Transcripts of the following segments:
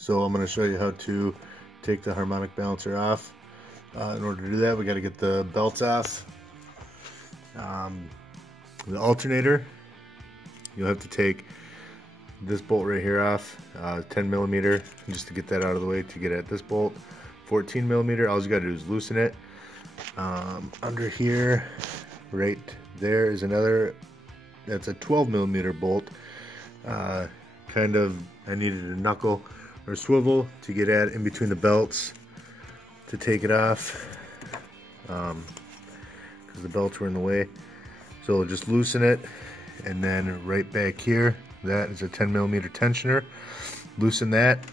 So I'm going to show you how to take the harmonic balancer off. In order to do that, we got to get the belts off. The alternator, you'll have to take this bolt right here off, 10 millimeter, just to get that out of the way to get at this bolt. 14 millimeter, all you got to do is loosen it. Under here, right there is another, that's a 12 millimeter bolt. I needed a knuckle or swivel to get at in between the belts to take it off, because the belts were in the way. So just loosen it, and then right back here, that is a 10 millimeter tensioner. Loosen that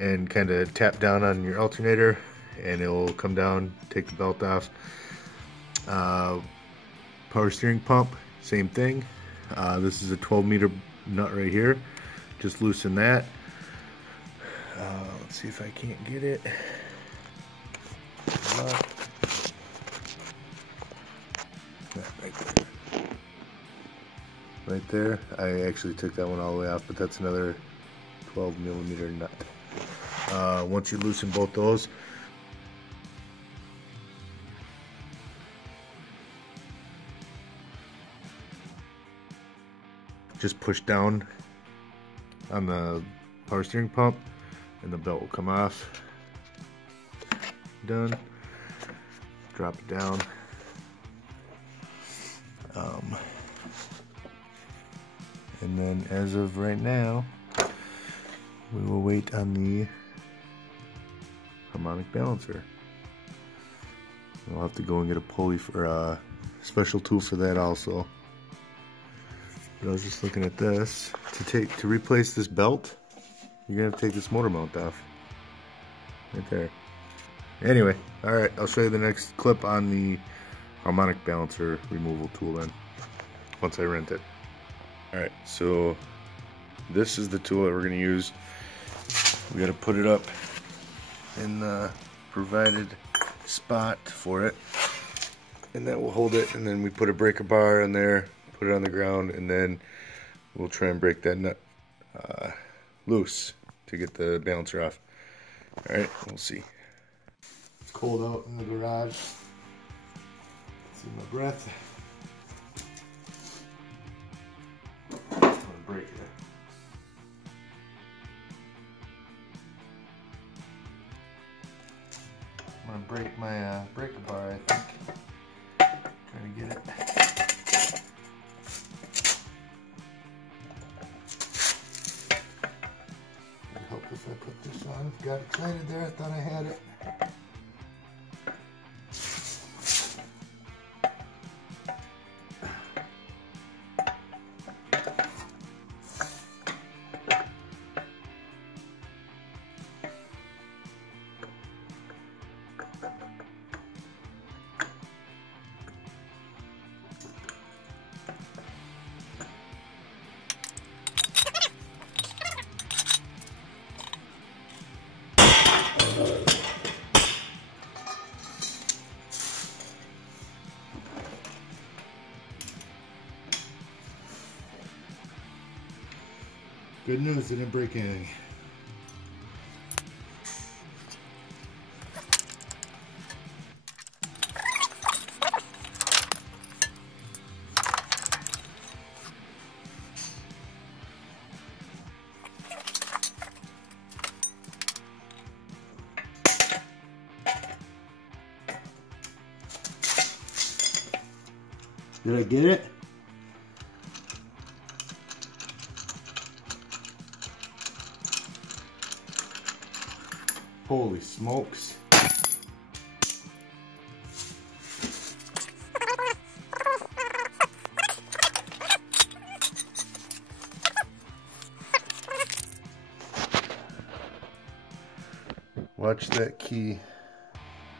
and kind of tap down on your alternator, and it will come down, take the belt off. Power steering pump, same thing. This is a 12 meter nut right here. Just loosen that. Let's see if I can't get it. Right there. Right there. I actually took that one all the way off, but that's another 12 millimeter nut. Once you loosen both those, just push down on the power steering pump and the belt will come off. Done. Drop it down. And then as of right now, we will wait on the harmonic balancer. We'll have to go and get a pulley for a special tool for that also. But I was just looking at this. To replace this belt, you're gonna have to take this motor mount off. Right there. Anyway, alright, I'll show you the next clip on the harmonic balancer removal tool then, once I rent it. Alright, so this is the tool that we're gonna use. We gotta put it up in the provided spot for it, and that will hold it, and then we put a breaker bar in there, put it on the ground, and then we'll try and break that nut loose to get the balancer off. Alright, we'll see. It's cold out in the garage. See my breath. I'm gonna break it. I'm gonna break my breaker bar, I think. Trying to get it. It'd help if I put this on. Got excited there, I thought I had it. Good news, it didn't break anything. Did I get it? Holy smokes. Watch that key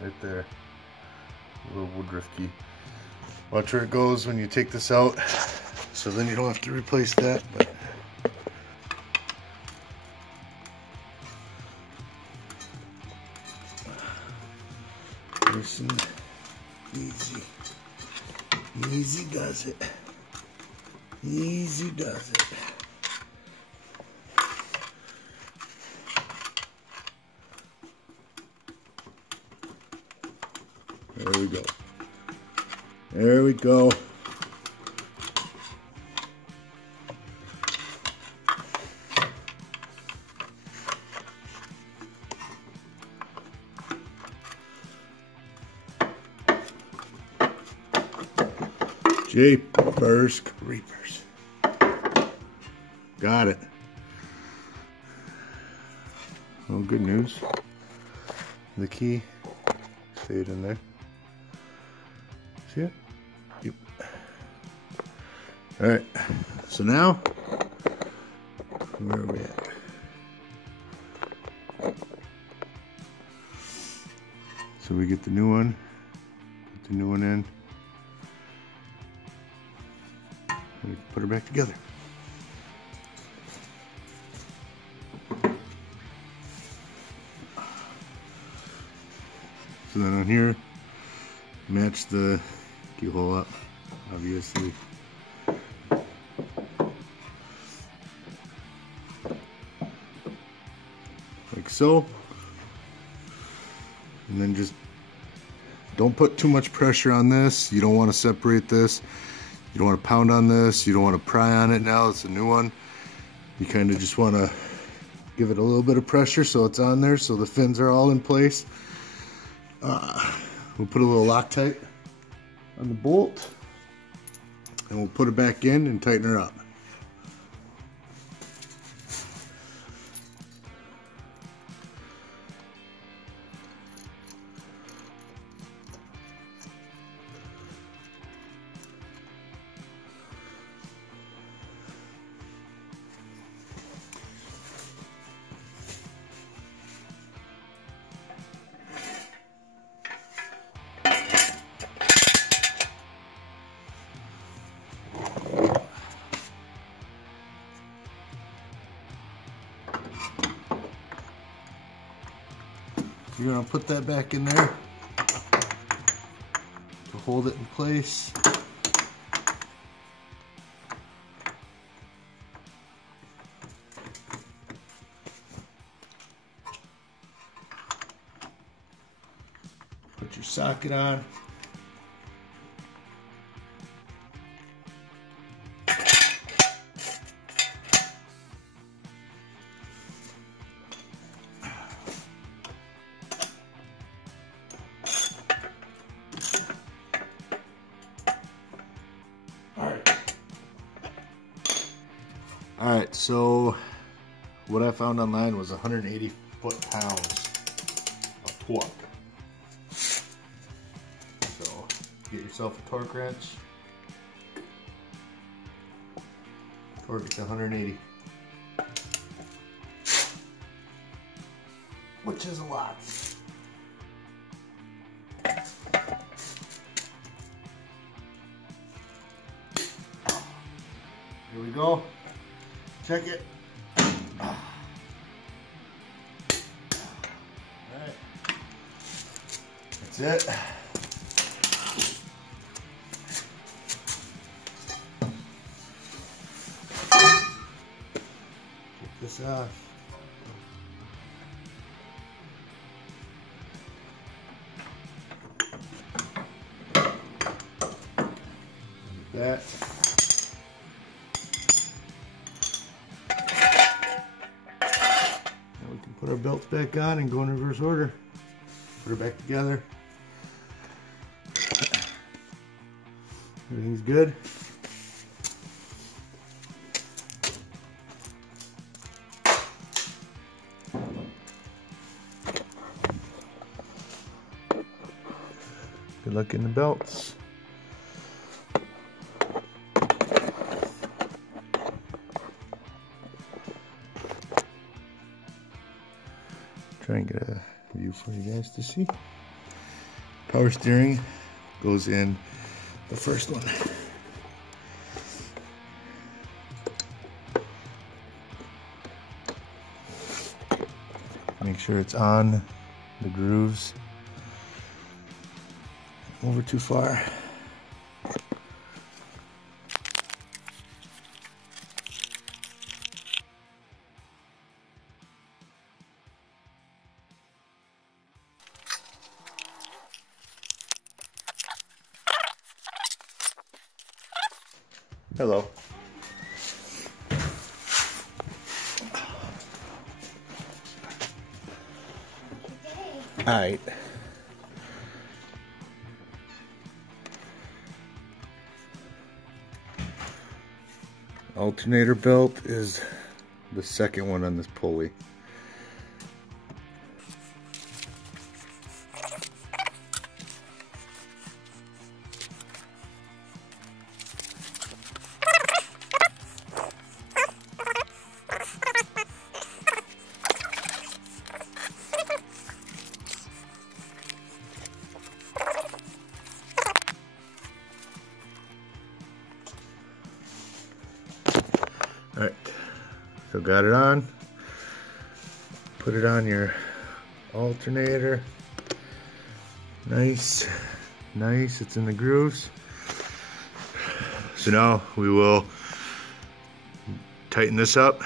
right there, little woodruff key. Watch where it goes when you take this out, so then you don't have to replace that. But nice and easy. Easy does it. Easy does it. There we go. There we go. Jeepers creepers. Got it. Well, good news. The key stayed in there. See it? Yep. Alright, so now, where are we at? So we get the new one, put the new one in, and we can put her back together. So then on here, match the keyhole up, obviously. Like so. And then just don't put too much pressure on this. You don't want to separate this. You don't want to pound on this. You don't want to pry on it now. It's a new one. You kind of just want to give it a little bit of pressure so it's on there, so the fins are all in place. We'll put a little Loctite on the bolt, and we'll put it back in and tighten her up. You're going to put that back in there to hold it in place. Put your socket on. Alright, so what I found online was 180 foot-pounds of torque. So get yourself a torque wrench, torque it to 180, which is a lot. Here we go. Check it. Alright. That's it. Get this off. Like that. Put our belts back on and go in reverse order. Put her back together. Everything's good. Good luck in the belts. Try and get a view for you guys to see. Power steering goes in the first one. Make sure it's on the grooves. Over too far. Hello. Alright. Alternator belt is the second one on this pulley. Alright, so got it on. Put it on your alternator. Nice, nice, it's in the grooves. So now we will tighten this up.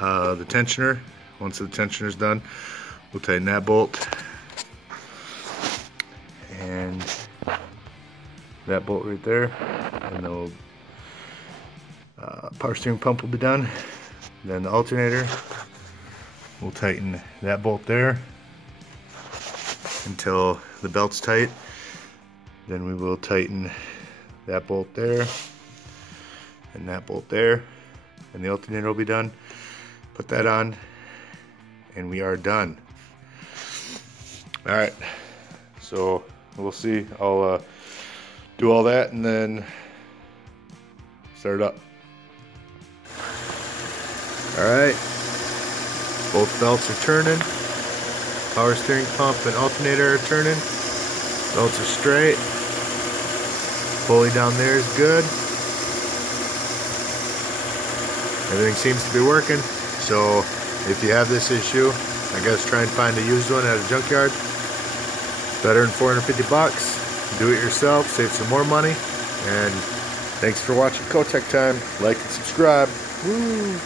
The tensioner, once the tensioner is done, we'll tighten that bolt. And that bolt right there. And then we'll power steering pump will be done. Then the alternator, we'll tighten that bolt there until the belt's tight. Then we will tighten that bolt there and that bolt there, and the alternator will be done. Put that on and we are done. Alright, so we'll see. I'll do all that and then start it up. Alright, both belts are turning. Power steering pump and alternator are turning. Belts are straight. Pulley down there is good. Everything seems to be working. So if you have this issue, I guess try and find a used one at a junkyard. Better than 450 bucks. Do it yourself, save some more money. And thanks for watching Kotech Time. Like and subscribe. Woo!